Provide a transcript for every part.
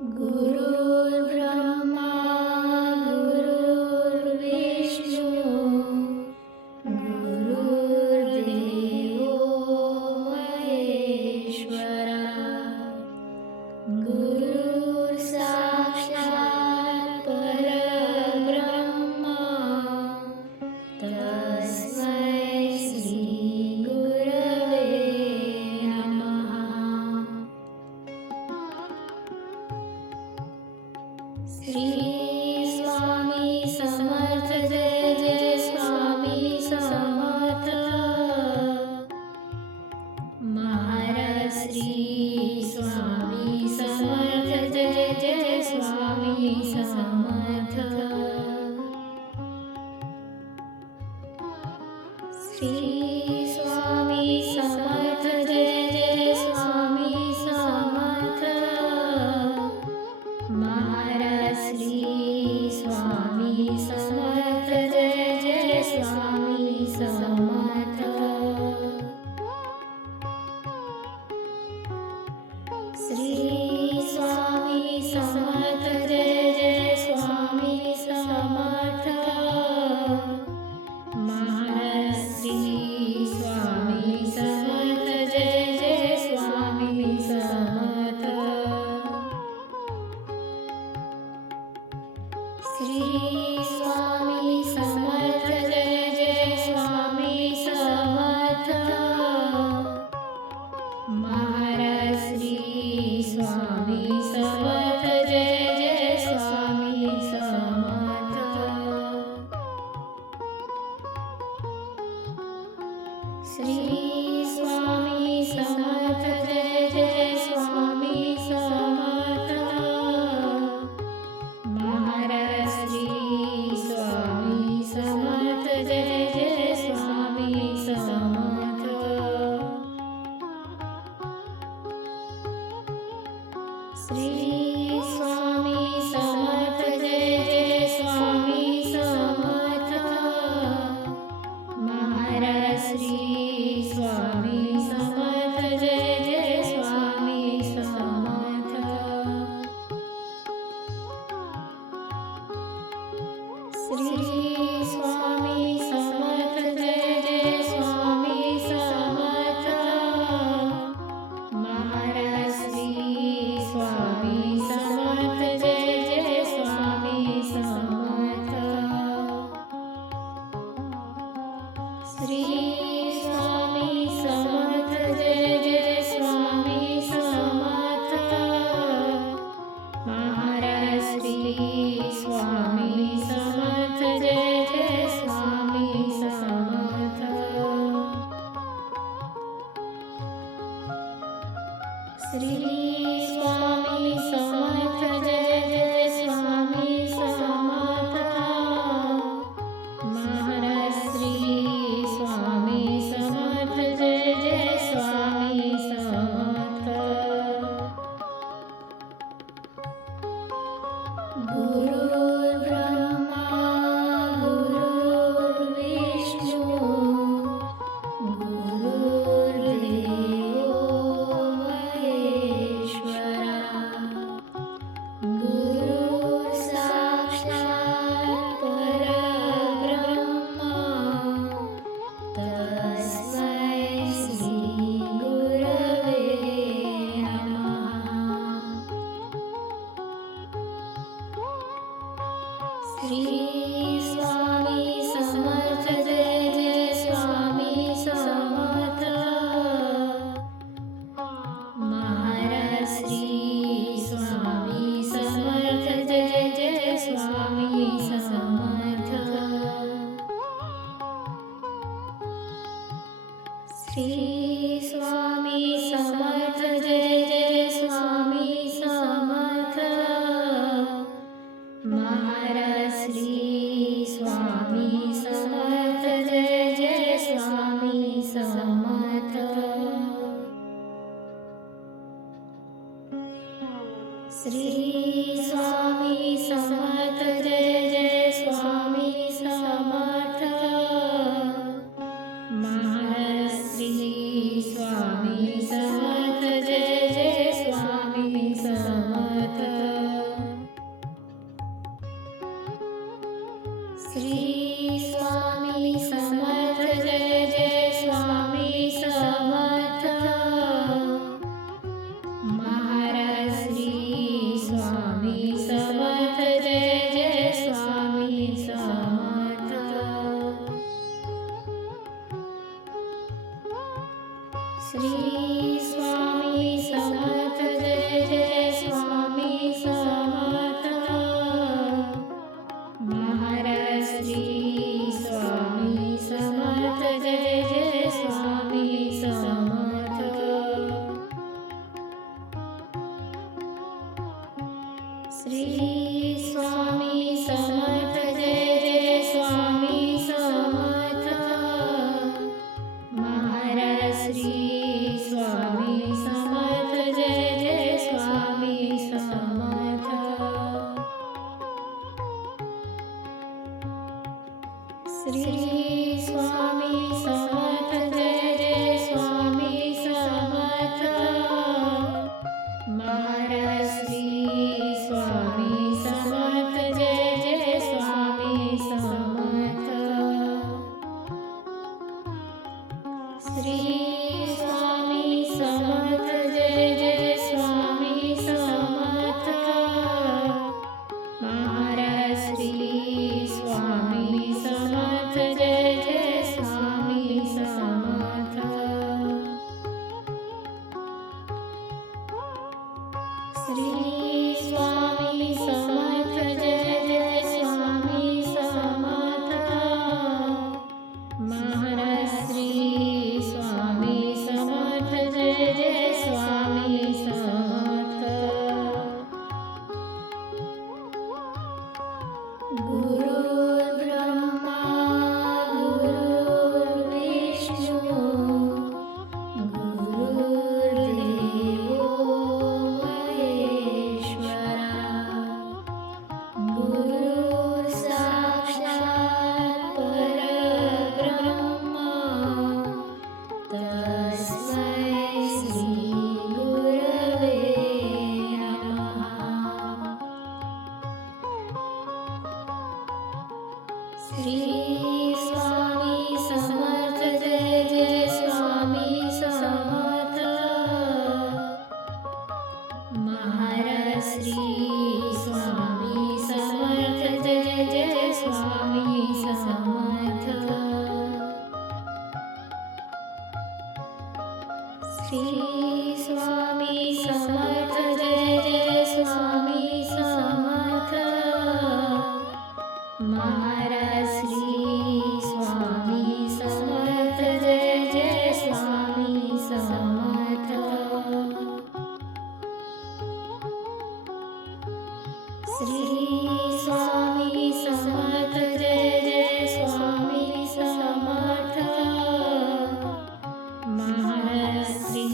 गुरुर्ब्रह्मा गुरुर्विष्णू गुरुर्देवो महेश्वरा गुरुर् साक्षात् परब्रह्मा तस्मै श्री गुरवे नमः। श्री स्वामी समर्थ जय जय स्वामी समर्थ महाराज श्री स्वामी समर्थ जय जय स्वामी समर्थ श्री स्वामी समर्थ जय जय स्वामी समर्थ महाराज श्री स्वामी समर्थ जय जय स्वामी समर्थ श्री स्वामी समर्थ जय जय स्वामी समर्थ महाराज श्री स्वामी समर्थ जय जय स्वामी समर्थ श्री स्वामी समर्थ जय जय स्वामी समर्थ महाराज श्री स्वामी समर्थ जय जय स्वामी समर्थ श्री स्वामी समर्थ जय जय स्वामी समर्थ महाराज श्री स्वामी समर्थ जय जय स्वामी समर्थ श्री स्वामी समर्थ जय जय स्वामी समर्थ महाराज श्री स्वामी समर्थ जय जय स्वामी समर्थ श्री स्वामी समर्थ जय जय स्वामी समर्थ महाराज श्री स्वामी समर्थ जय जय स्वामी समर्थ श्री स्वामी समर्थ जय जय स्वामी समर्थ महाराज श्री स्वामी समर्थ जय जय स्वामी समर्थ श्री स्वामी समर्थ जय जय स्वामी समर्थ महाराज श्री स्वामी समर्थ जय जय स्वामी समर्थ गुरुर्ब्रह्मा गुरुर्विष्णू गुरुर्देवो महेश्वरा गुरुर् साक्षात् परब्रह्मा तस्मै श्री गुरवे नमः। श्री स्वामी समर्थ जय जय स्वामी समर्थ महाराज श्री स्वामी समर्थ जय जय स्वामी समर्थ श्री स्वामी समर्थ जय जय स्वामी समर्थ महाराज श्री स्वामी समर्थ जय जय स्वामी समर्थ श्री स्वामी समर्थ जय जय स्वामी समर्थ महाराज श्री स्वामी समर्थ जय जय स्वामी समर्थ श्री स्वामी समर्थ जय जय स्वामी समर्थ महाराज श्री स्वामी समर्थ जय जय स्वामी समर्थ श्री स्वामी समर्थ जय जय स्वामी समर्थ महाराज श्री स्वामी समर्थ जय जय स्वामी समर्थ श्री स्वामी समर्थ जय जय स्वामी समर्थ महाराज श्री स्वामी समर्थ जय जय स्वामी समर्थ श्री स्वामी समर्थ जय जय स्वामी समर्थ महाराज श्री स्वामी समर्थ जय जय स्वामी समर्थ गुरुर्ब्रह्मा गुरुर्विष्णु गुरुर्देवो महेश्वरा गुरुः साक्षात् परब्रह्म तस्मै श्री गुरवे नमः श्री स्वामी समर्थ जय जय स्वामी समर्थ महाराज श्री स्वामी समर्थ जय जय स्वामी समर्थ श्री स्वामी समर्थ जय जय स्वामी समर्थ महाराज श्री स्वामी समर्थ जय जय स्वामी समर्थ श्री स्वामी समर्थ जय जय स्वामी समर्थ महाराज श्री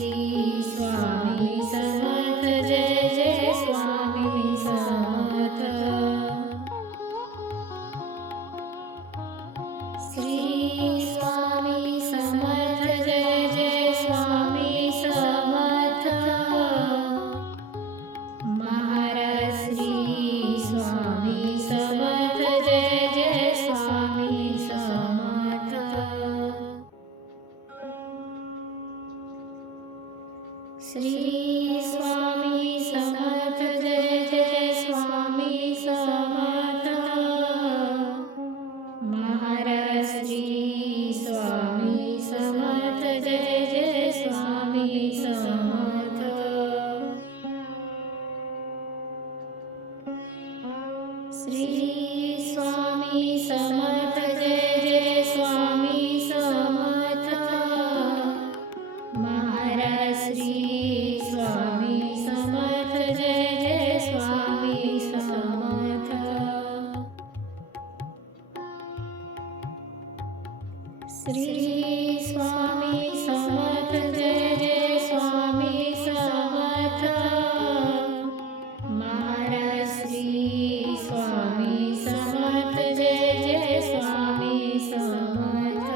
स्वामी समर्थ जय जय स्वामी समर्थ श्री स्वामी समर्थ जय जय स्वामी समर्थ महाराज श्री स्वामी समर्थ जय जय स्वामी समर्थ श्री स्वामी समर्थ जय जय स्वामी समर्थ महाराज श्री स्वामी समर्थ जय जय स्वामी समर्थ श्री स्वामी समर्थ जय जय स्वामी समर्थ महाराज श्री स्वामी समर्थ जय जय स्वामी समर्थ श्री स्वामी समर्थ जय जय स्वामी समर्थ महाराज श्री स्वामी समर्थ जय जय स्वामी समर्थ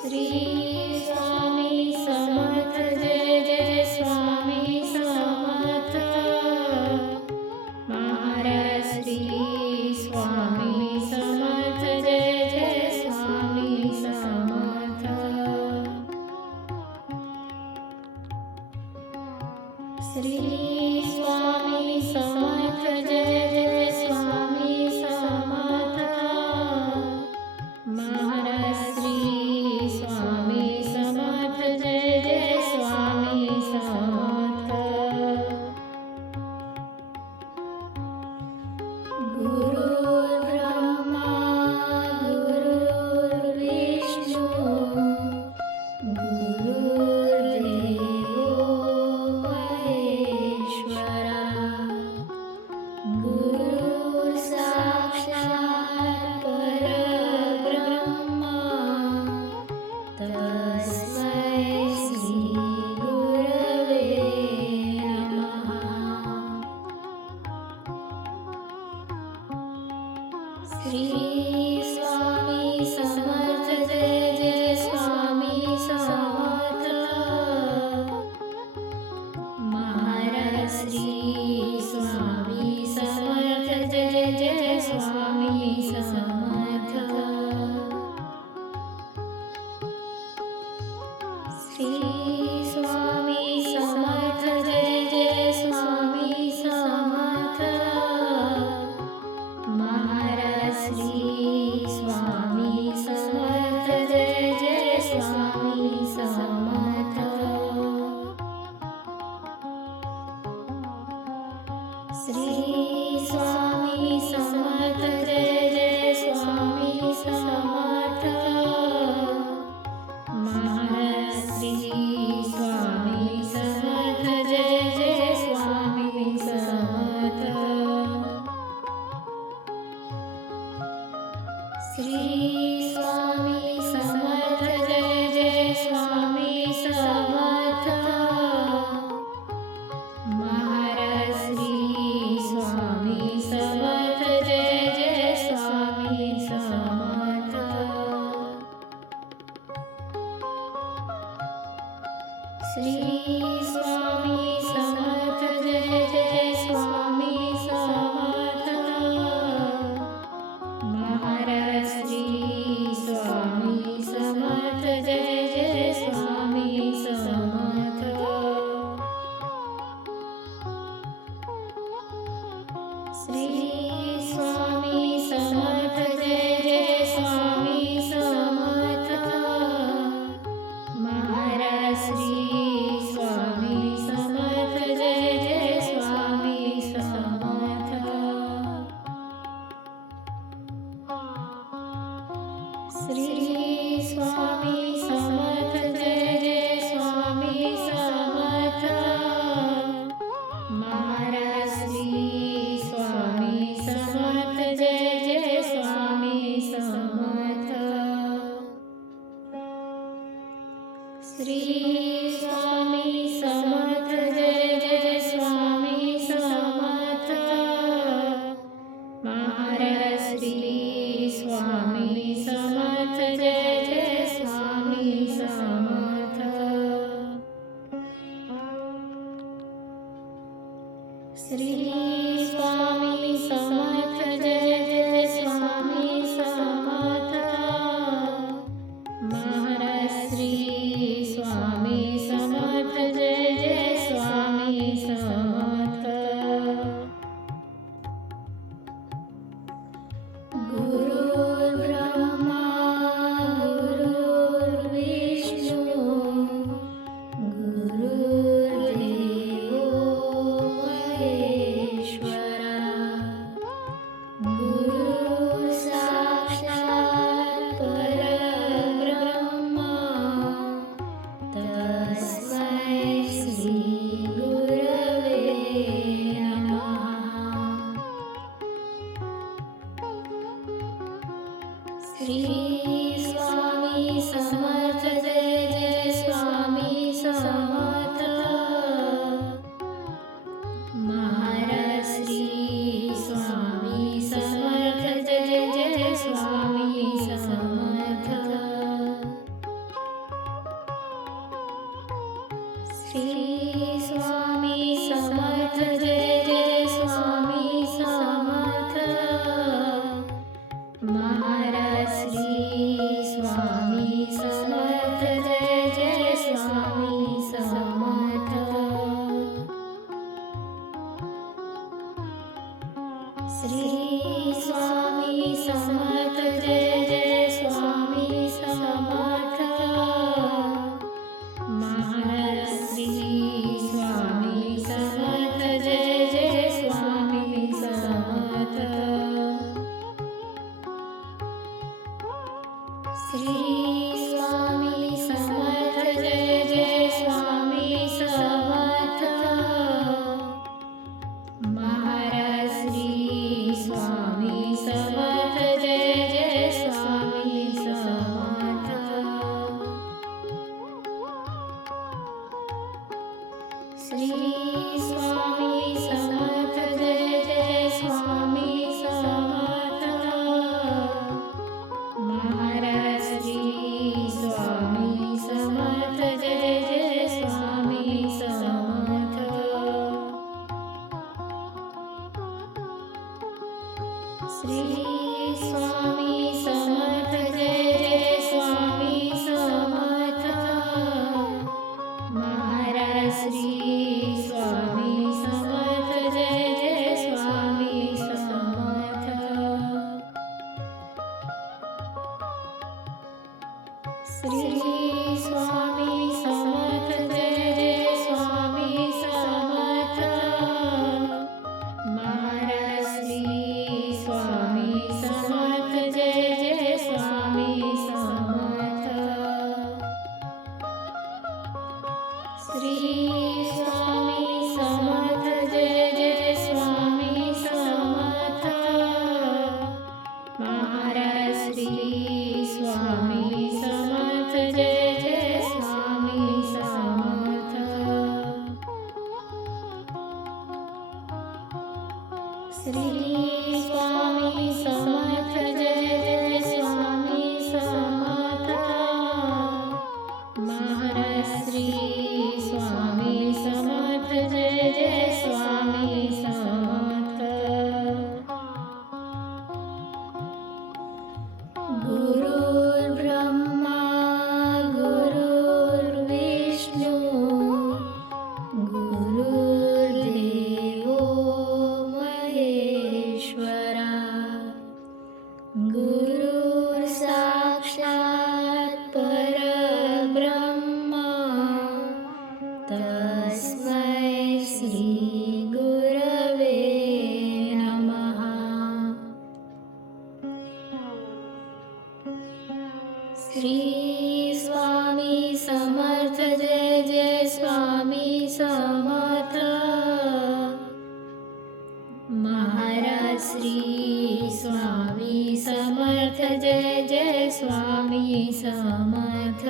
श्री स्वामी समर्थ जय जय स्वामी समर्थ महाराज श्री स्वामी समर्थ जय जय स्वामी समर्थ श्री स्वामी समर्थ जय जय स्वामी समर्थ महाराज श्री स्वामी समर्थ जय जय स्वामी समर्थ गुरुर्ब्रह्मा गुरुर्विष्णु गुरुर्देवो महेश्वरा श्री स्वामी समर्थ जय जय स्वामी समर्थ महाराज श्री स्वामी समर्थ जय जय स्वामी समर्थ श्री स्वामी समर्थ जय जय स्वामी समर्थ महाराज श्री स्वामी समर्थ जय जय स्वामी समर्थ श्री स्वामी समर्थ जय जय स्वामी समर्थ महाराज श्री स्वामी समर्थ जय जय स्वामी समर्थ श्री स्वामी समर्थ जय जय स्वामी समर्थ महाराज श्री स्वामी समर्थ जय जय स्वामी समर्थ श्री स्वामी समर्थ जय जय स्वामी समर्थ महाराज श्री स्वामी समर्थ जय जय स्वामी समर्थ श्री स्वामी समर्थ जय जय स्वामी समर्थ महाराज श्री स्वामी समर्थ जय जय स्वामी समर्थ श्री स्वामी समर्थ जय जय स्वामी समर्थ महाराज श्री स्वामी समर्थ जय जय स्वामी समर्थ गुरुर्ब्रह्मा गुरुर्विष्णू गुरुर्देवो महेश्वरा गुरु साक्षात् परब्रह्मा तस्मै श्री गुरवे नमः श्री स्वामी समर्थ जय जय स्वामी समर्थ महाराज श्री स्वामी समर्थ जय जय स्वामी समर्थ श्री स्वामी समर्थ जय जय स्वामी समर्थ महाराज श्री स्वामी समर्थ जय जय स्वामी समर्थ श्री स्वामी समर्थ जय जय स्वामी समर्थ महाराज श्री स्वामी समर्थ जय जय स्वामी समर्थ श्री स्वामी समर्थ जय जय स्वामी समर्थ महाराज श्री स्वामी समर्थ जय जय स्वामी समर्थ श्री स्वामी समर्थ जय जय स्वामी समर्थ महाराज श्री स्वामी समर्थ जय जय स्वामी समर्थ श्री स्वामी समर्थ जय जय स्वामी समर्थ महाराज श्री स्वामी समर्थ जय जय स्वामी समर्थ श्री स्वामी समर्थ जय जय स्वामी समर्थ श्री स्वामी समर्थ जय जय स्वामी समर्थ महाराज श्री स्वामी समर्थ जय जय स्वामी समर्थ श्री स्वामी समर्थ जय जय स्वामी समर्थ महाराज श्री स्वामी समर्थ जय जय स्वामी समर्थ गुरुर्ब्रह्मा गुरुर्विष्णू गुरुर्देवो महेश्वरा गुरुर् साक्षात् परब्रह्म तस्मै श्री गुरवे नमः श्री स्वामी समर्थ जय जय स्वामी समर्थ महाराज श्री स्वामी समर्थ जय जय स्वामी समर्थ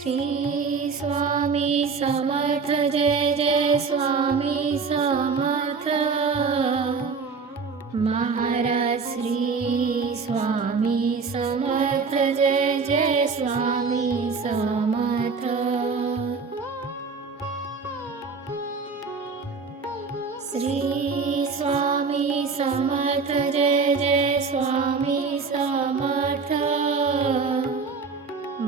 श्री स्वामी समर्थ जय जय स्वामी समर्थ महाराज श्री स्वामी समर्थ जय जय स्वामी समर्थ श्री स्वामी समर्थ जय जय स्वामी समर्थ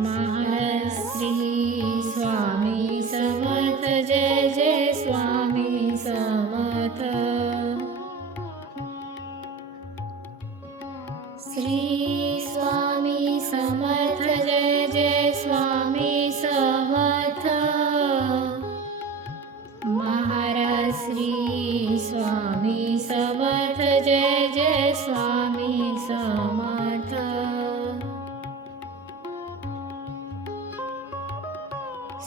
महाराज श्री स्वामी समर्थ जय जय स्वामी समर्थ श्री स्वामी समर्थ जय जय स्वामी समर्थ महाराज श्री स्वामी समर्थ जय जय स्वामी समर्थ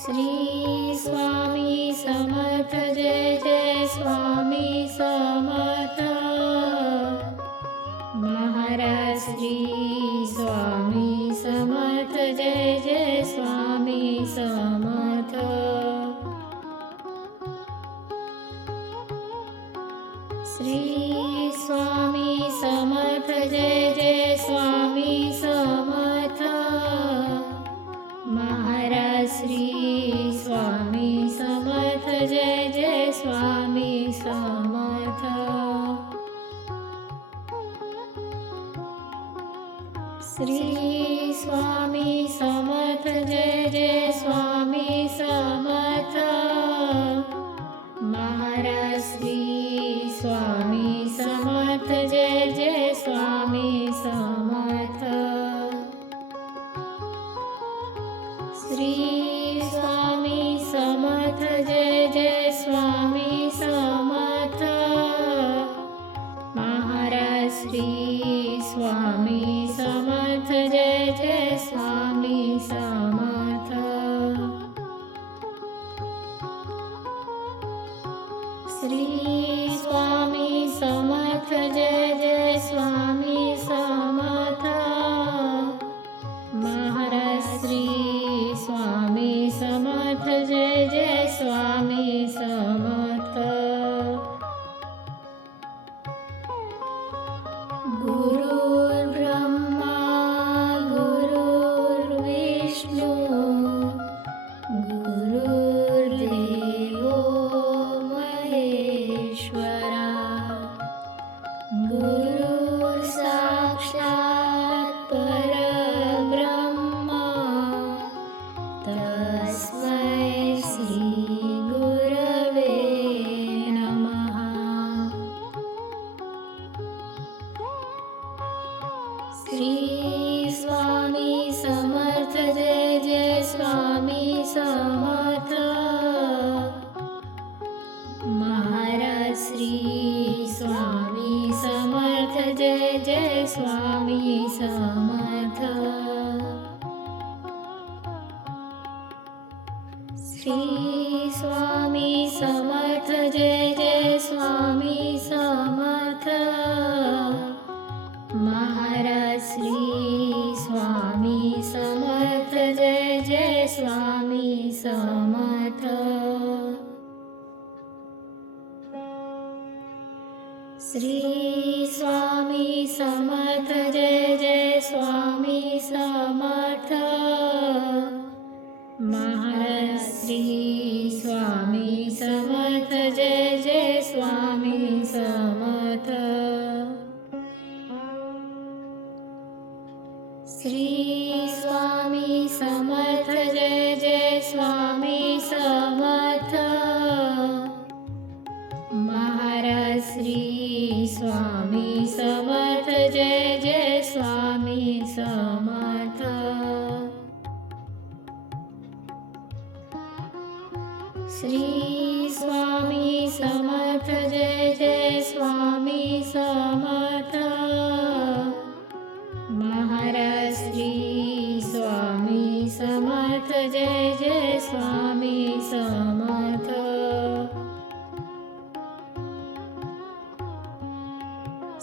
श्री स्वामी समर्थ जय जय स्वामी समर्थ महाराज श्री स्वामी समर्थ जय जय स्वामी समर्थ श्री स्वामी समर्थ जय जय स्वामी समर्थ महाराज श्री स्वामी समर्थ जय जय स्वामी समर्थ श्री स्वामी समर्थ जय जय स्वामी समर्थ महाराज श्री स्वामी समर्थ जय जय स्वामी समर्थ श्री स्वामी समर्थ जय जय स्वामी समर्थ महाराज श्री स्वामी समर्थ जय जय स्वामी समर्थ श्री स्वामी समर्थ जय जय स्वामी समर्थ महाराज श्री स्वामी समर्थ जय जय स्वामी समर्थ गुरुर्ब्रह्मा गुरुर्विष्णू गुरुर्देवो महेश्वरा गुरुर् साक्षात् परब्रह्म तस्मै श्री गुरवे नमः श्री स्वामी समर्थ जय जय स्वामी समर्थ महाराज श्री स्वामी समर्थ जय जय स्वामी समर्थ श्री स्वामी समर्थ जय जय स्वामी समर्थ महाराज श्री स्वामी समर्थ जय जय स्वामी समर्थ श्री स्वामी समर्थ जय जय स्वामी समर्थ महाराज श्री स्वामी समर्थ जय जय स्वामी समर्थ श्री स्वामी समर्थ जय जय स्वामी समर्थ महाराज श्री स्वामी समर्थ जय जय स्वामी समर्थ श्री स्वामी समर्थ जय जय स्वामी समर्थ महाराज श्री स्वामी समर्थ जय जय स्वामी समर्थ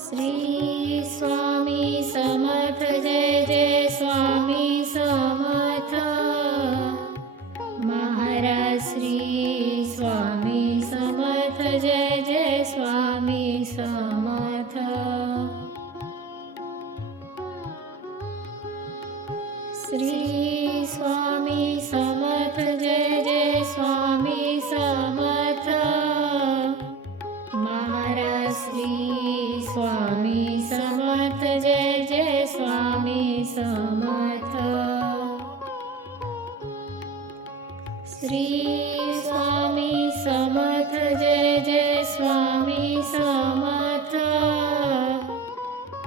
श्री स्वामी समर्थ जय जय स्वामी समर्थ महाराज श्री स्वामी समर्थ जय जय स्वामी समर्थ श्री स्वामी समर्थ जय जय स्वामी समर्थ महाराज श्री स्वामी समर्थ जय जय स्वामी समर्थ श्री स्वामी समर्थ जय जय स्वामी समर्थ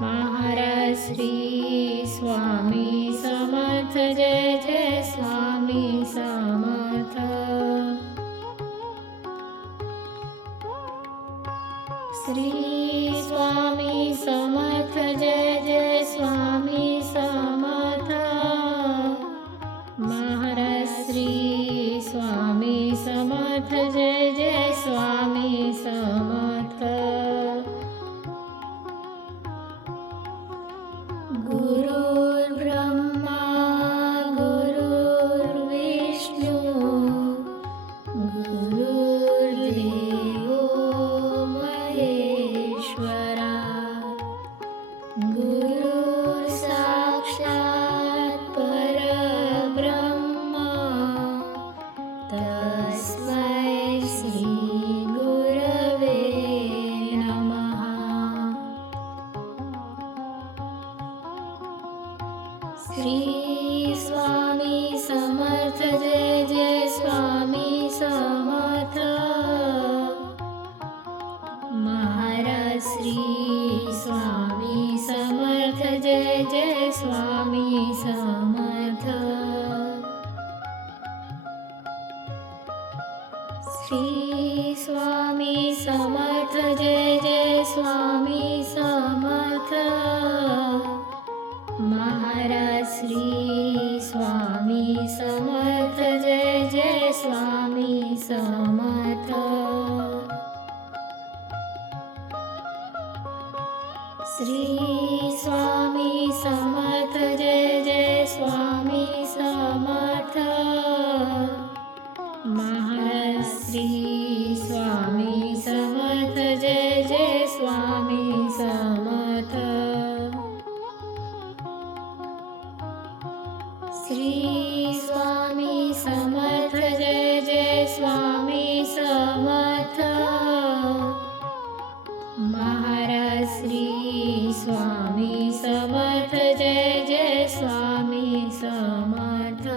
महाराज श्री स्वामी समर्थ जय जय स्वामी समर्थ श्री स्वामी समर्थ जय जय स्वामी समर्थ महाराज श्री स्वामी समर्थ जय जय स्वामी समर्थ गुरुर्ब्रह्मा गुरुर्विष्णु गुरुर्देवो महेश्वरा गुरुर् साक्षात् परब्रह्म तस्मै श्री गुरवे नमः श्री स्वामी समर्थ जय जय स्वामी समर्थ महाराज श्री स्वामी समर्थ जय जय स्वामी समर्थ श्री स्वामी समर्थ जय जय स्वामी समर्थ महाराज श्री स्वामी समर्थ जय जय स्वामी समर्थ श्री स्वामी समर्थ जय जय स्वामी समर्थ महाराज श्री स्वामी समर्थ जय जय स्वामी समर्थ श्री स्वामी समर्थ जय जय स्वामी समर्थ महाराज श्री स्वामी समर्थ जय जय स्वामी समर्थ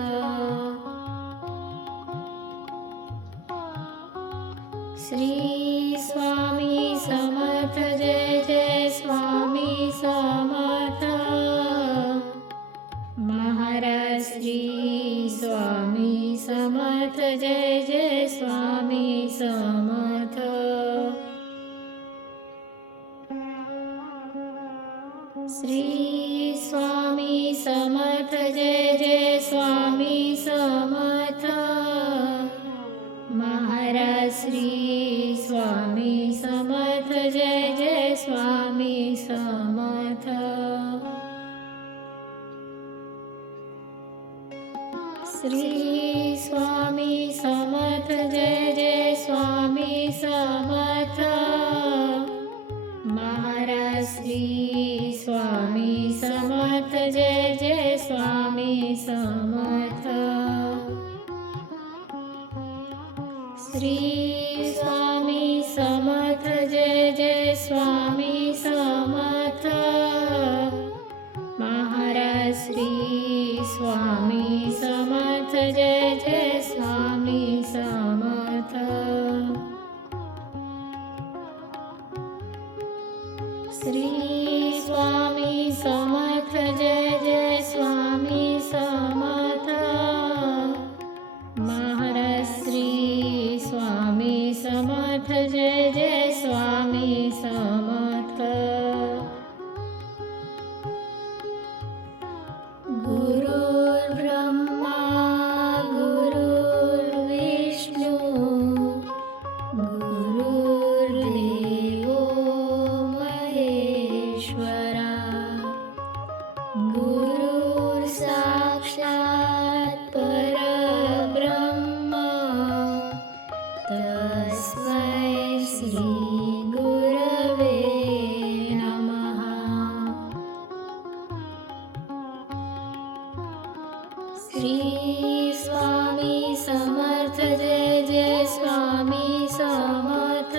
श्री स्वामी समर्थ जय जय स्वामी समर्थ महाराज श्री स्वामी समर्थ जय जय स्वामी समर्थ श्री स्वामी समर्थ जय जय स्वामी समर्थ श्री स्वामी समर्थ जय जय स्वामी समर्थ महाराज श्री स्वामी समर्थ जय जय स्वामी समर्थ श्री स्वामी समर्थ जय जय स्वामी समर्थ महाराज श्री स्वामी समर्थ जय जय स्वामी समर्थ श्री स्वामी समर्थ जय जय स्वामी समर्थ महाराज श्री स्वामी समर्थ जय जय स्वामी समर्थ गुरुर्ब्रह्मा गुरुर्विष्णू गुरुर्देवो महेश्वरा गुरुर् साक्षात् परब्रह्म तस्मै श्री गुरवे नमः श्री स्वामी समर्थ जय जय स्वामी समर्थ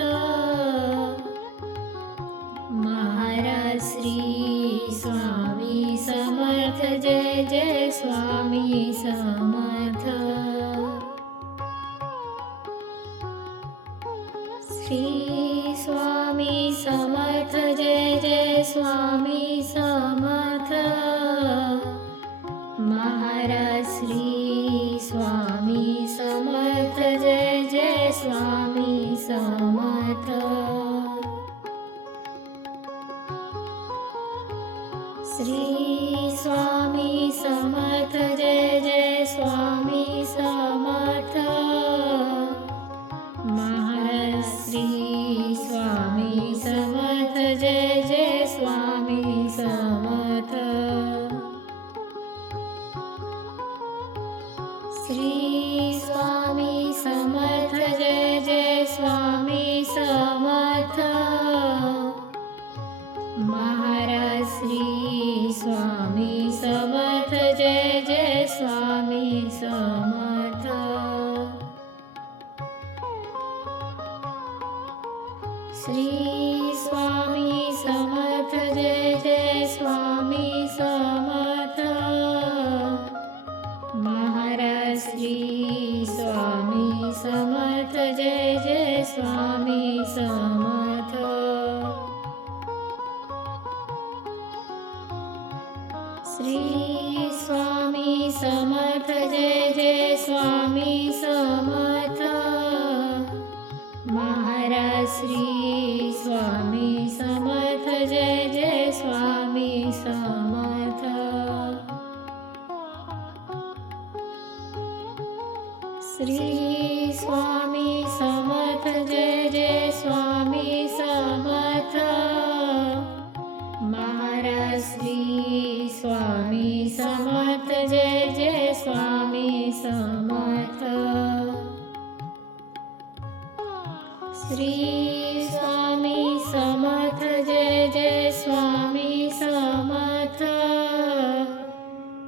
महाराज श्री स्वामी समर्थ जय जय स्वामी समर्थ श्री स्वामी समर्थ जय जय स्वामी समर्थ महाराज श्री स्वामी समर्थ जय जय स्वामी समर्थ श्री स्वामी समर्थ जय जय स्वामी समर्थ महाराज श्री स्वामी समर्थ जय जय स्वामी समर्थ श्री स्वामी समर्थ जय जय स्वामी समर्थ महाराज श्री स्वामी समर्थ जय जय स्वामी समर्थ श्री स्वामी समर्थ जय जय स्वामी समर्थ महाराज श्री स्वामी समर्थ जय जय स्वामी समर्थ श्री स्वामी समर्थ जय जय स्वामी समर्थ महाराज श्री स्वामी समर्थ जय जय स्वामी समर्थ श्री स्वामी समर्थ जय जय स्वामी समर्थ महाराज श्री स्वामी समर्थ जय जय स्वामी समर्थ श्री स्वामी समर्थ जय जय स्वामी समर्थ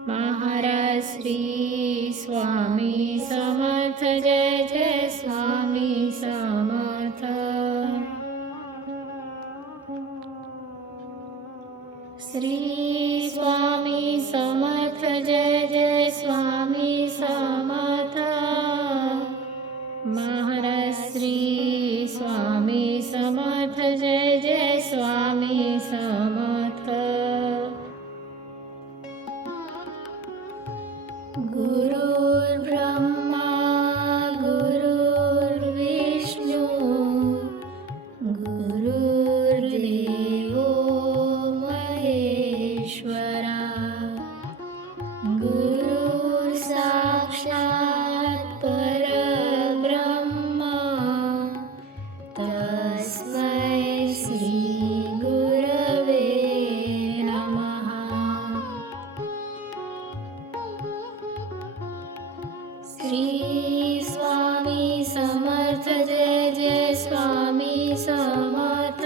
महाराज श्री स्वामी समर्थ जय जय स्वामी समर्थ श्री स्वामी समर्थ जय जय स्वामी समर्थ महाराज श्री स्वामी समर्थ जय जय स्वामी समर्थ गुरुर्ब्रह्मा गुरुर्विष्णू गुरुर्देवो महेश्वरा गुरुर् साक्षात् परब्रह्म तस्मै श्री गुरवे नमः श्री स्वामी समर्थ जय जय स्वामी समर्थ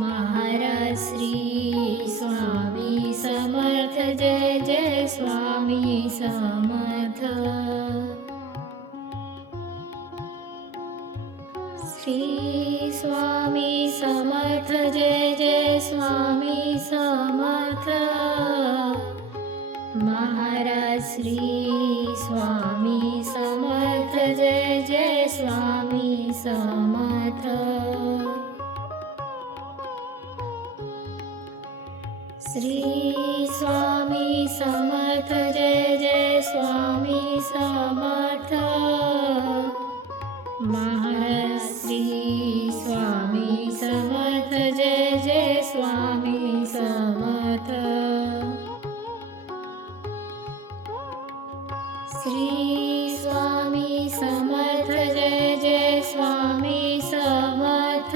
महाराज श्री स्वामी समर्थ जय जय स्वामी समर्थ श्री स्वामी समर्थ जय जय स्वामी समर्थ महाराज श्री स्वामी समर्थ जय जय स्वामी समर्थ श्री स्वामी समर्थ जय जय स्वामी समर्थ महाराज श्री स्वामी समर्थ जय जय स्वामी समर्थ श्री स्वामी समर्थ जय जय स्वामी समर्थ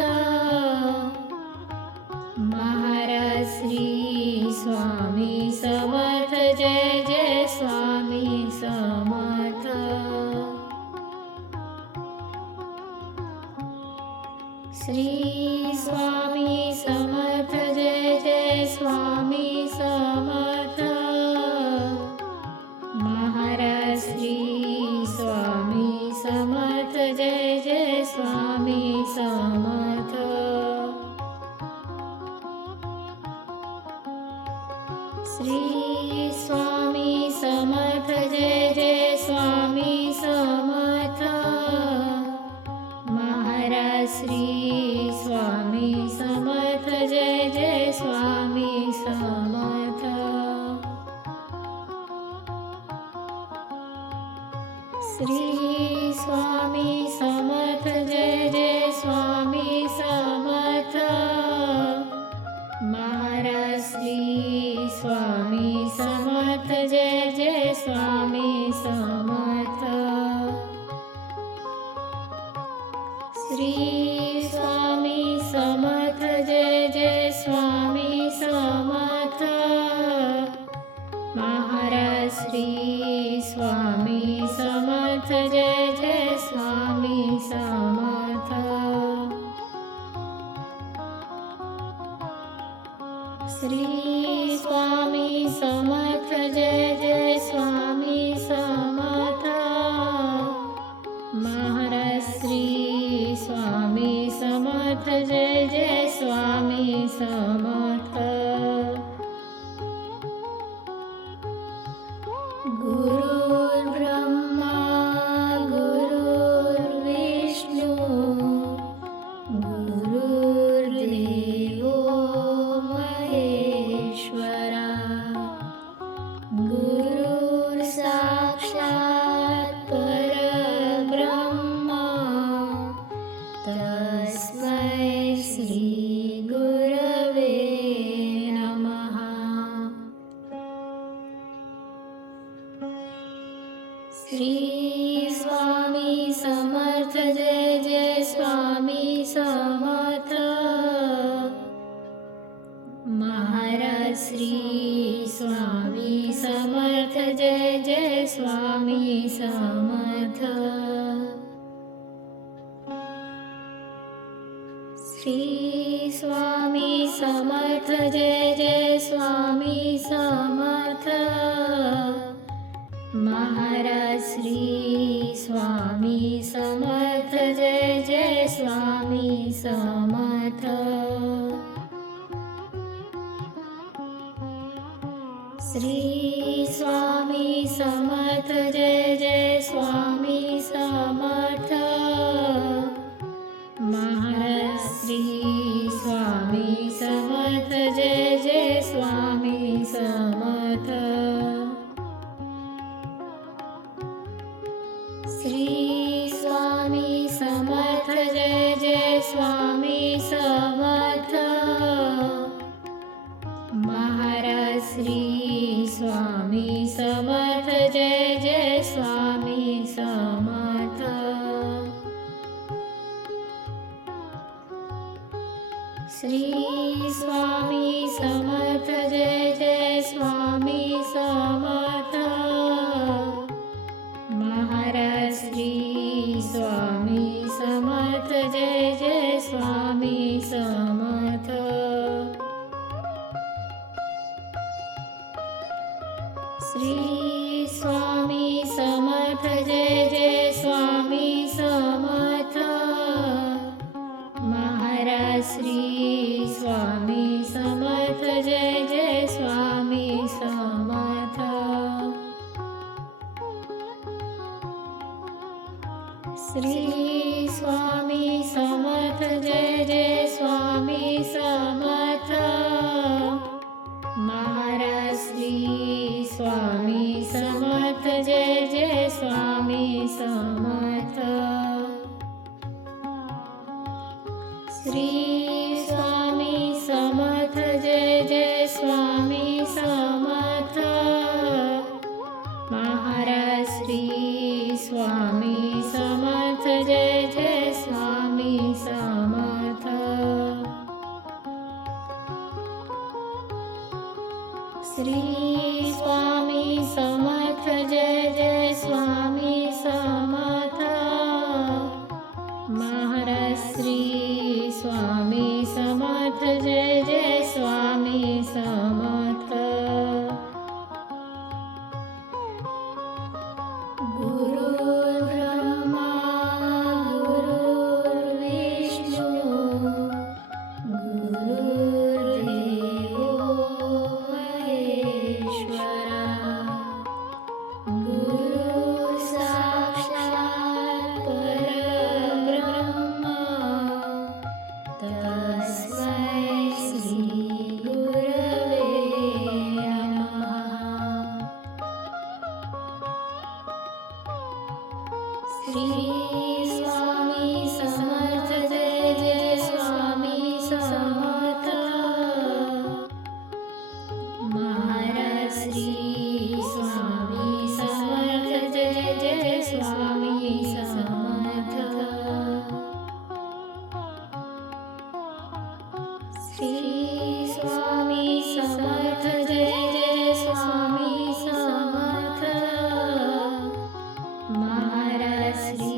महाराज श्री स्वामी समर्थ जय जय स्वामी समर्थ श्री स्वामी समर्थ जय जय स्वामी समर्थ महाराज श्री स्वामी समर्थ जय जय स्वामी समर्थ श्री स्वामी समर्थ जय जय स्वामी समर्थ महाराज श्री स्वामी समर्थ जय जय स्वामी समर्थ श्री स्वामी समर्थ जय जय स्वामी समर्थ महाराज श्री स्वामी समर्थ जय जय स्वामी समर्थ श्री स्वामी समर्थ जय जय स्वामी समर्थ महाराज श्री स्वामी समर्थ जय जय स्वामी समर्थ श्री स्वामी समर्थ जय जय स्वामी समर्थ महाराज श्री स्वामी समर्थ जय जय स्वामी समर्थ गुरुर्ब्रह्मा गुरुर्विष्णु गुरुर्देवो महेश्वरा गुरुर् साक्षात् परब्रह्म तस्मै श्री गुरवे नमः श्री स्वामी समर्थ जय जय स्वामी समर्थ महाराज श्री स्वामी समर्थ जय जय स्वामी समर्थ श्री स्वामी समर्थ जय जय स्वामी समर्थ महाराज श्री स्वामी समर्थ जय जय स्वामी समर्थ श्री स्वामी समर्थ जय जय स्वामी समर्थ महाराज श्री स्वामी समर्थ जय जय स्वामी समर्थ श्री स्वामी समर्थ जय जय स्वामी समर्थ महाराज श्री स्वामी समर्थ जय जय स्वामी समर्थ श्री स्वामी समर्थ जय जय स्वामी समर्थ स्वामी समर्थ जय जय स्वामी समर्थ. श्री स्वामी समर्थ जय जय स्वामी समर्थ. महाराज श्री स्वामी समर्थ जय जय स्वामी समर्थ. श्री स्वामी समर्थ जय जय स्वामी समर्थ. महाराज श्री स्वामी समर्थ जय जय स्वामी समर्थ. श्री स्वामी समर्थ जय जय स्वामी समर्थ. महाराज श्री स्वामी समर्थ जय जय स्वामी समर्थ. श्री स्वामी समर्थ जय जय स्वामी समर्थ. महाराज श्री स्वामी समर्थ जय जय स्वामी समर्थ. गुरुर्ब्रह्मा गुरुर्विष्णू गुरुर्देवो महेश्वरा. गुरुः साक्षात् परब्रह्म तस्मै श्री गुरवे नमः. श्री स्वामी समर्थ जय जय स्वामी समर्थ. महाराज श्री स्वामी समर्थ जय जय स्वामी समर्थ. श्री स्वामी समर्थ जय जय स्वामी समर्थ. महाराज श्री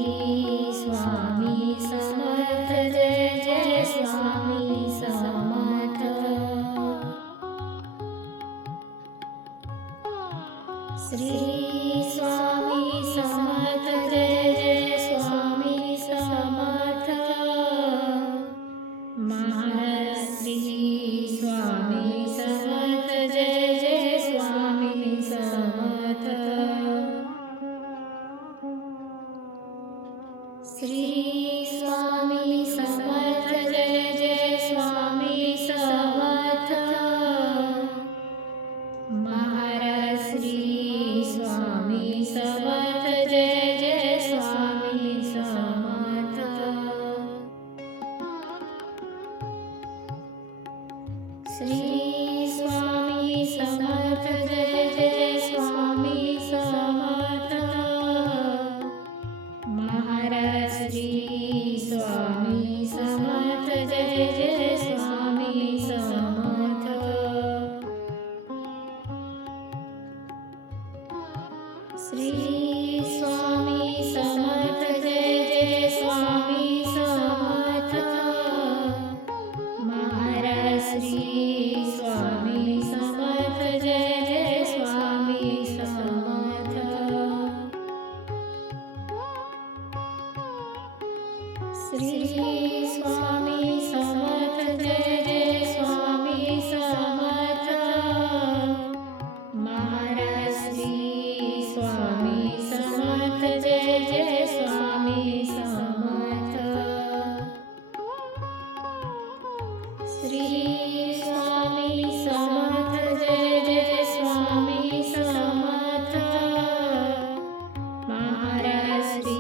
स्वामी समर्थ जय जय स्वामी समर्थ. श्री स्वामी समर्थ जय जय स्वामी समर्थ. महाराज श्री स्वामी समर्थ जय जय स्वामी समर्थ. श्री स्वामी समर्थ जय जय स्वामी समर्थ. महाराज श्री स्वामी समर्थ जय जय स्वामी समर्थ. श्री स्वामी समर्थ जय जय स्वामी समर्थ. महाराज श्री स्वामी समर्थ जय जय स्वामी समर्थ. श्री स्वामी समर्थ जय जय स्वामी समर्थ. महाराज श्री स्वामी समर्थ जय जय स्वामी समर्थ. श्री स्वामी समर्थ जय जय स्वामी समर्थ. महाराज श्री स्वामी समर्थ जय जय स्वामी समर्थ. श्री स्वामी समर्थ जय जय स्वामी समर्थ. महाराज श्री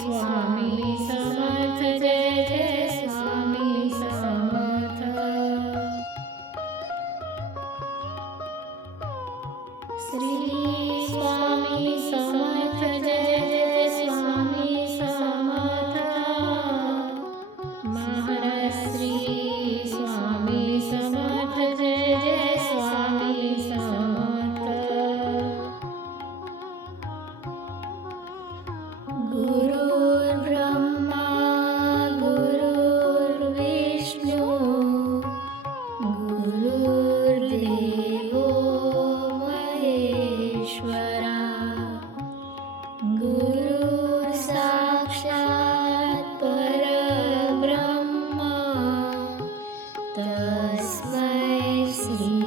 स्वामी समर्थ जय जय स्वामी समर्थ. श्री स्वामी समर्थ जय जय स्वामी समर्थ. महाराज श्री स्वामी समर्थ जय जय स्वामी समर्थ. गुरु गुरुः साक्षात् परब्रह्म तस्मै श्री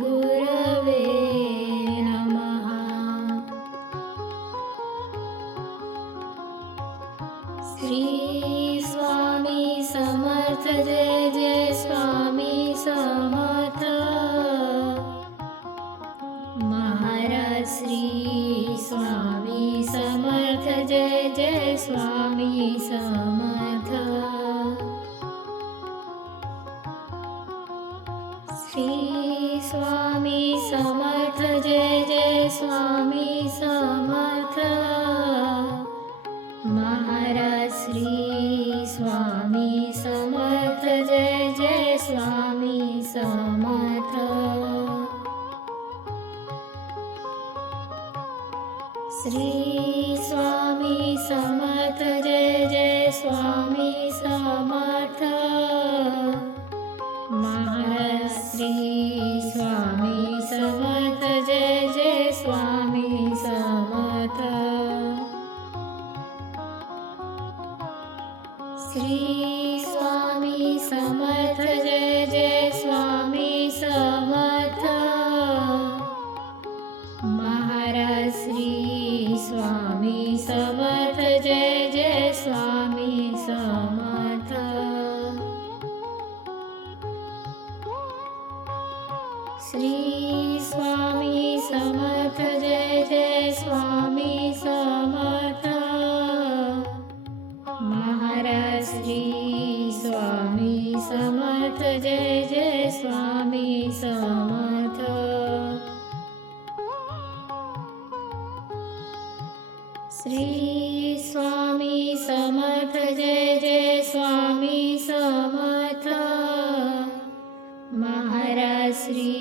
गुरवे नमः। श्री स्वामी समर्थ जय जय स्वामी समर्थ। महाराज श्री स्वामी समर्थ जय जय स्वामी समर्थ। श्री स्वामी समर्थ जय जय स्वामी समर्थ। महाराज श्री स्वामी समर्थ जय जय स्वामी समर्थ। श्री स्वामी समर्थ जय जय स्वामी समर्थ। महाराज श्री स्वामी समर्थ जय जय स्वामी समर्थ। श्री स्वामी समर्थ जय जय स्वामी समर्थ। महाराज श्री स्वामी समर्थ जय जय स्वामी समर्थ। श्री स्वामी समर्थ जय जय स्वामी समर्थ। महाराज श्री स्वामी समर्थ जय जय स्वामी समर्थ। श्री स्वामी समर्थ जय जय स्वामी समर्थ। महाराज श्री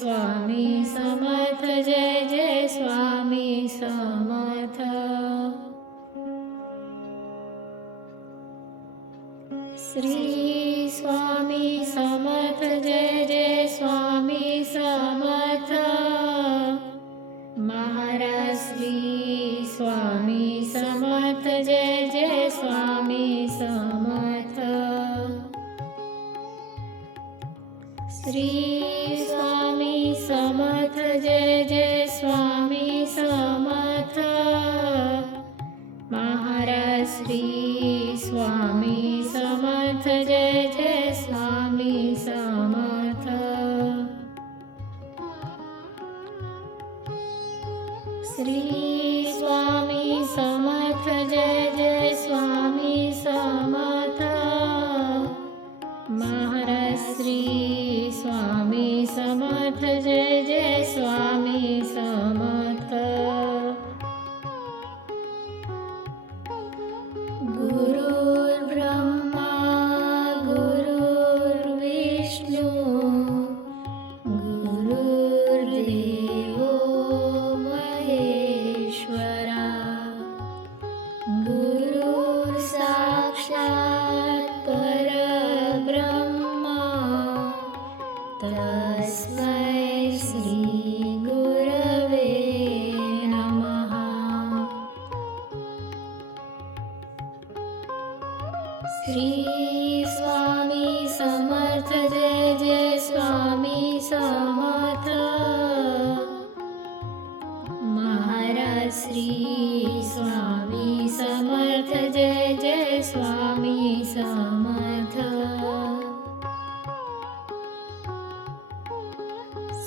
स्वामी समर्थ जय जय स्वामी समर्थ। श्री स्वामी समर्थ जय जय स्वामी समर्थ। महाराज श्री स्वामी समर्थ जय जय स्वामी समर्थ। श्री स्वामी समर्थ जय जय स्वामी समर्थ। महाराज श्री स्वामी समर्थ जय जय स्वामी समर्थ। श्री स्वामी समर्थ जय जय स्वामी समर्थ। महाराज श्री स्वामी समर्थ जय जय स्वामी समर्थ। गुरुर्ब्रह्मा गुरुर्विष्णु गुरुर्देवो महेश्वरा। गुरुः साक्षात् परब्रह्म तस्मै श्री गुरवे नमः। श्री स्वामी समर्थ जय जय स्वामी समर्थ। महाराज श्री स्वामी समर्थ जय जय स्वामी समर्थ।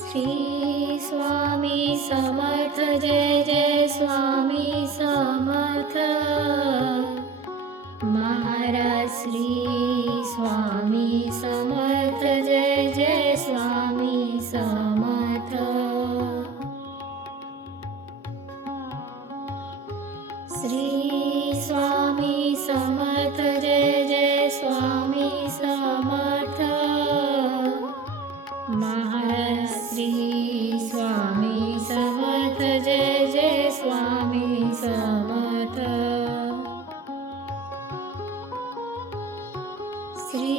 श्री स्वामी समर्थ जय जय स्वामी समर्थ। महाराज श्री स्वामी समर्थ जय जय स्वामी समर्थ। श्री स्वामी समर्थ जय जय स्वामी समर्थ। महाराज श्री स्वामी समर्थ जय जय स्वामी समर्थ। श्री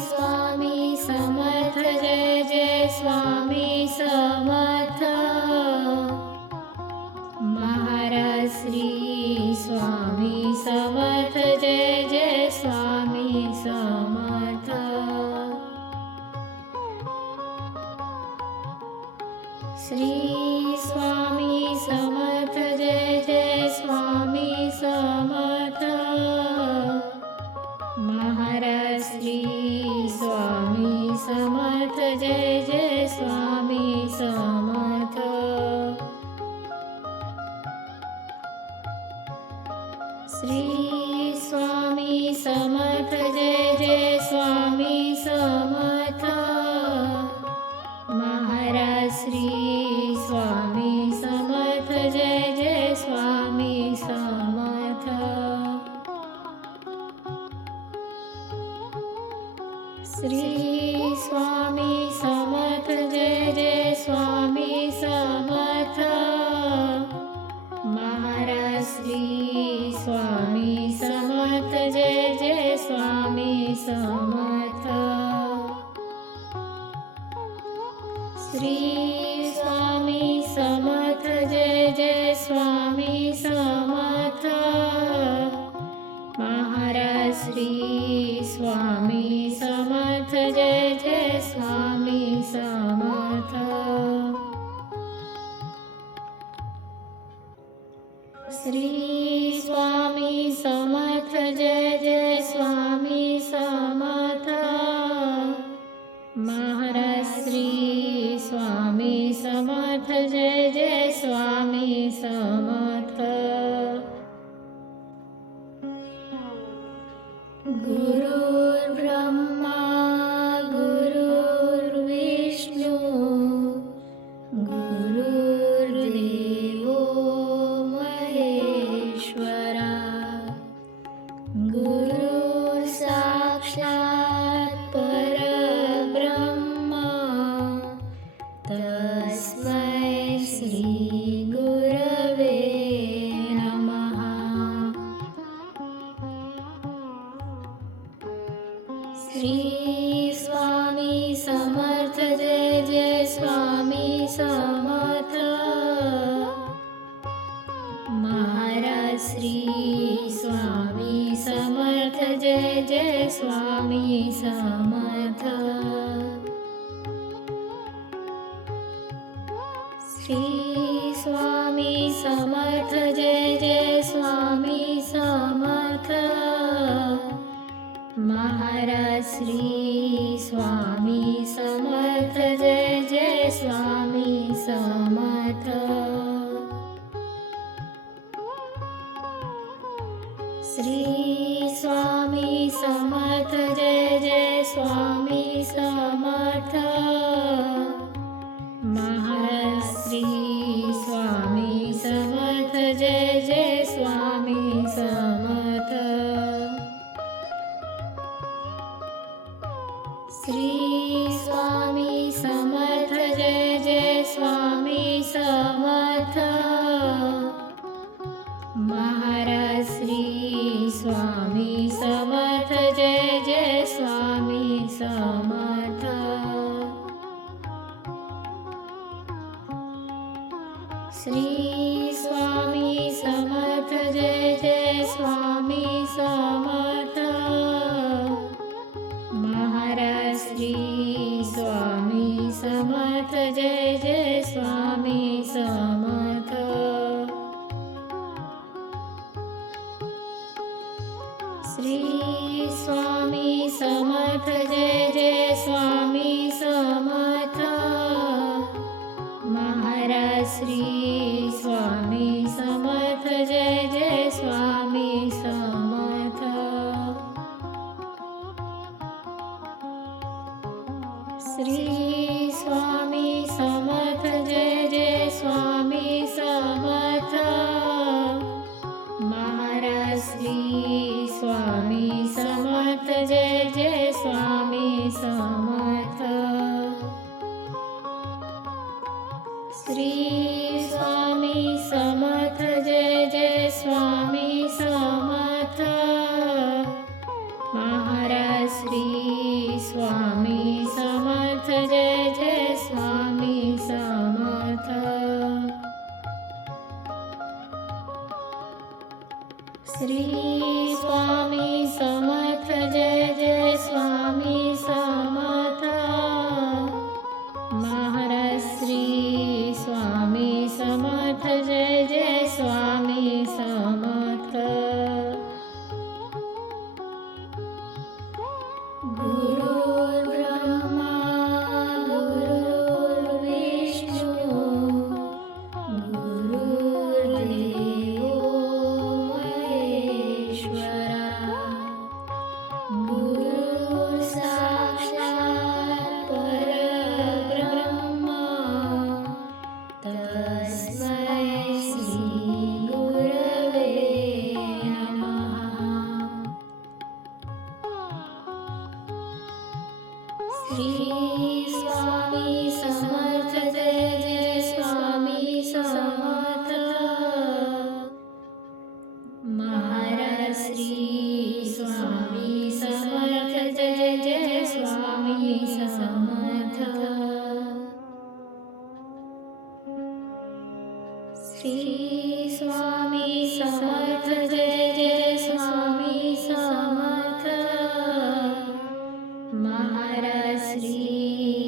स्वामी समर्थ जय जय स्वामी समर्थ। श्री स्वामी समर्थ जय जय स्वामी समर्थ महाराज श्री स्वामी समर्थ जय जय स्वामी समर्थ श्री स्वामी समर्थ जय जय स्वामी समर्थ महाराज श्री स्वामी समर्थ जय जय स्वामी समर्थ श्री स्वामी समर्थ जय जय स्वामी समर्थ महाराज श्री स्वामी समर्थ जय जय स्वामी समर्थ श्री स्वामी समर्थ जय जय स्वामी समर्थ महाराज श्री स्वामी समर्थ जय जय स्वामी समर्थ गुरुर्ब्रह्मा गुरुर्विष्णू गुरुर्देवो महेश्वरा गुरुर् साक्षात् परब्रह्म तस्मै श्री गुरवे नमः श्री स्वामी समर्थ जय जय स्वामी समर्थ महाराज श्री स्वामी समर्थ जय जय स्वामी समर्थ श्री स्वामी समर्थ जय जय स्वामी समर्थ महाराज श्री स्वामी समर्थ जय जय स्वामी समर्थ श्री स्वामी समर्थ जय जय स्वामी समर्थ महाराज श्री स्वामी समर्थ जय जय स्वामी समर्थ श्री स्वामी समर्थ जय जय स्वामी समर्थ महाराज श्री स्वामी समर्थ जय जय स्वामी समर्थ श्री स्वामी समर्थ जय जय स्वामी समर्थ महाराज श्री स्वामी समर्थ जय जय स्वामी समर्थ श्री स्वामी समर्थ जय जय स्वामी समर्थ महाराज श्री स्वामी समर्थ जय जय स्वामी समर्थ श्री स्वामी समर्थ जय जय स्वामी समर्थ महाराज श्री स्वामी समर्थ जय जय स्वामी समर्थ श्री स्वामी समर्थ जय जय स्वामी समर्थ महाराज श्री स्वामी समर्थ जय जय स्वामी समर्थ श्री स्वामी समर्थ जय जय स्वामी समर्थ महाराज श्री स्वामी समर्थ जय जय स्वामी समर्थ गुरुर्ब्रह्मा गुरुर्विष्णू गुरुर्देवो महेश्वरा तस्मै श्रीगुरवे नमः. श्री स्वामी समर्थ जय जय स्वामी समर्थ. महाराज श्री स्वामी समर्थ जय जय स्वामी समर्थ. श्री स्वामी समर्थ जय जय स्वामी समर्थ. महाराज श्री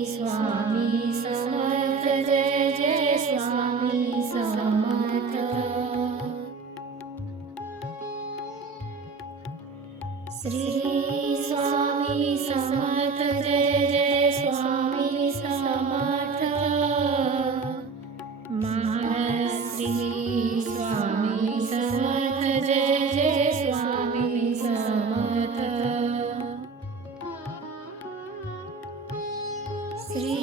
स्वामी समर्थ जय जय स्वामी समर्थ. श्री स्वामी समर्थ जय जय स्वामी समर्थ. महाराज श्री स्वामी समर्थ जय जय स्वामी समर्थ. श्री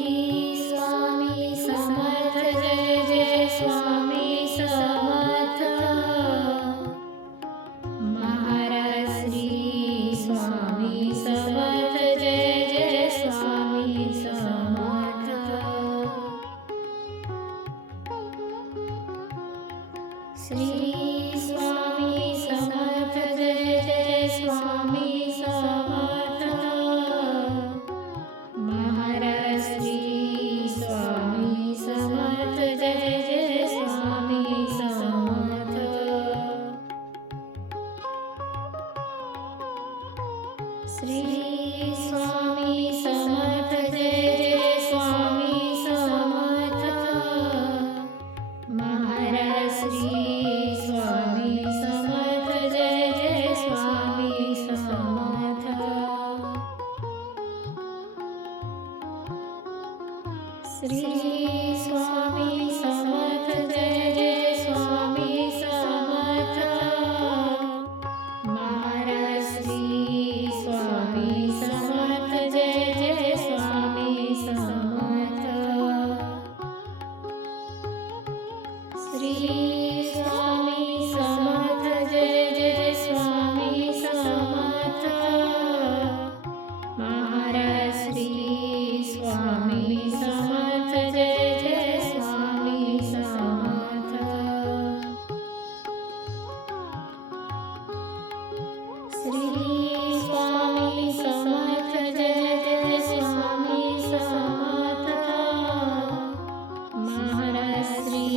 स्वामी समर्थ जय जय स्वामी समर्थ. महाराज श्री स्वामी समर्थ जय जय स्वामी समर्थ. श्री स्वामी समर्थ जय जय स्वामी समर्थ. महाराज श्री स्वामी समर्थ जय जय स्वामी समर्थ. श्री स्वामी समर्थ जय जय स्वामी समर्थ. महाराज श्री स्वामी समर्थ जय जय स्वामी समर्थ. श्री स्वामी समर्थ जय जय स्वामी समर्थ. महाराज श्री स्वामी समर्थ जय जय स्वामी समर्थ. श्री स्वामी समर्थ जय जय स्वामी समर्थ. महाराज श्री स्वामी समर्थ जय जय स्वामी समर्थ. श्री स्वामी समर्थ जय जय स्वामी समर्थ. महाराज श्री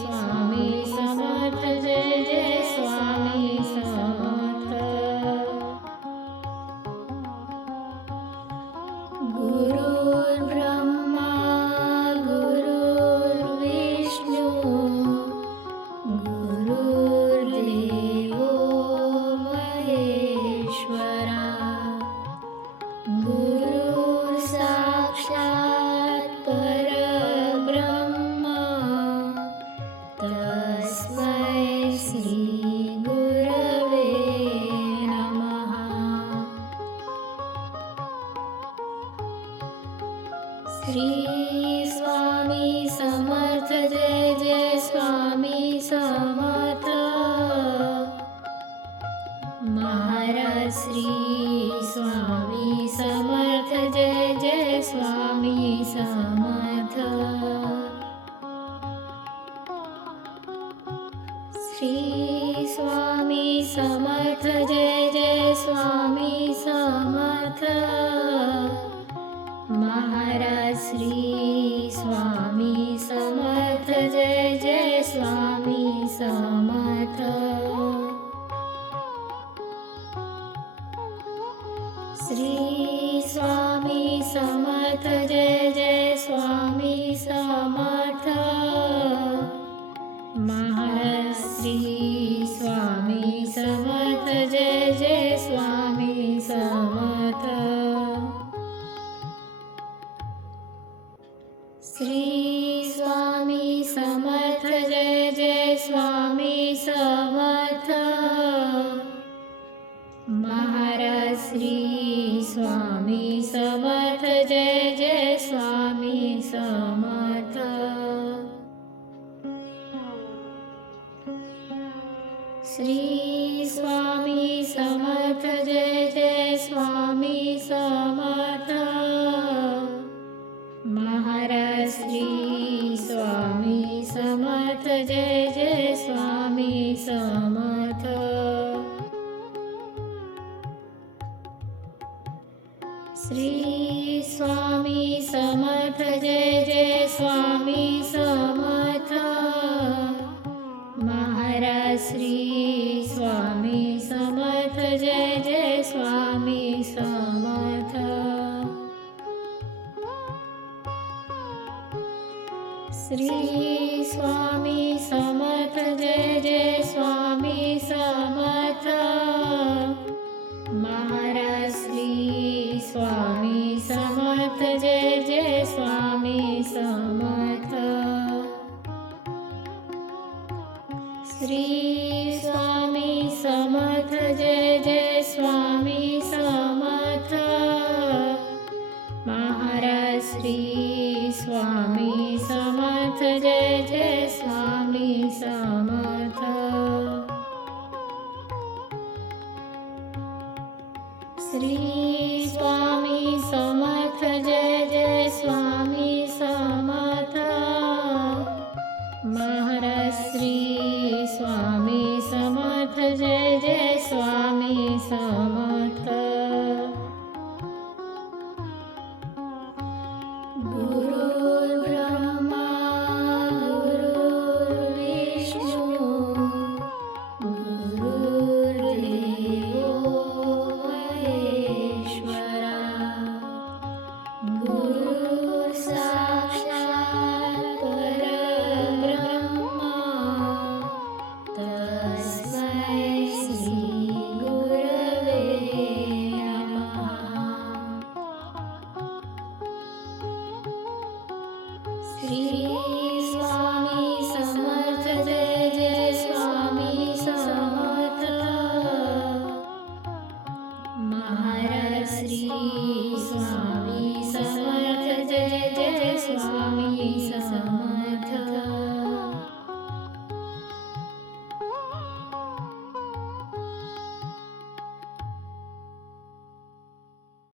स्वामी समर्थ जय जय स्वामी समर्थ. गुरुर्ब्रह्मा गुरुर्विष्णू गुरुर्देवो महेश्वरा. गुरुर्साक्षात् परब्रह्म तस्मै श्रीगुरवे नमः. श्री स्वामी समर्थ जय जय स्वामी समर्थ. महाराज श्री स्वामी समर्थ जय जय स्वामी समर्थ. श्री स्वामी समर्थ जय जय स्वामी समर्थ. महाराज श्री स्वामी समर्थ जय जय स्वामी समर्थ. श्री स्वामी समर्थ जय जय स्वामी समर्थ. महाराज श्री स्वामी समर्थ जय जय स्वामी समर्थ. श्री स्वामी श्री स्वामी समर्थ जय जय स्वामी समर्थ महाराज श्री स्वामी समर्थ जय जय स्वामी समर्थ श्री स्वामी समर्थ जय जय स्वामी समर्थ महाराज श्री स्वामी समर्थ जय जय स्वामी समर्थ श्री स्वामी समर्थ जय जय स्वामी समर्थ महाराज श्री स्वामी समर्थ जय जय स्वामी समर्थ श्री स्वामी समर्थ जय जय स्वामी समर्थ महाराज श्री स्वामी समर्थ जय जय स्वामी समर्थ श्री स्वामी समर्थ जय जय स्वामी समर्थ महाराज श्री स्वामी समर्थ जय जय स्वामी समर्थ गुरुर्ब्रह्मा गुरुर्विष्णू गुरुर्देवो महेश्वरा गुरुः साक्षात् परब्रह्मा तस्मै श्री गुरवे नमः श्री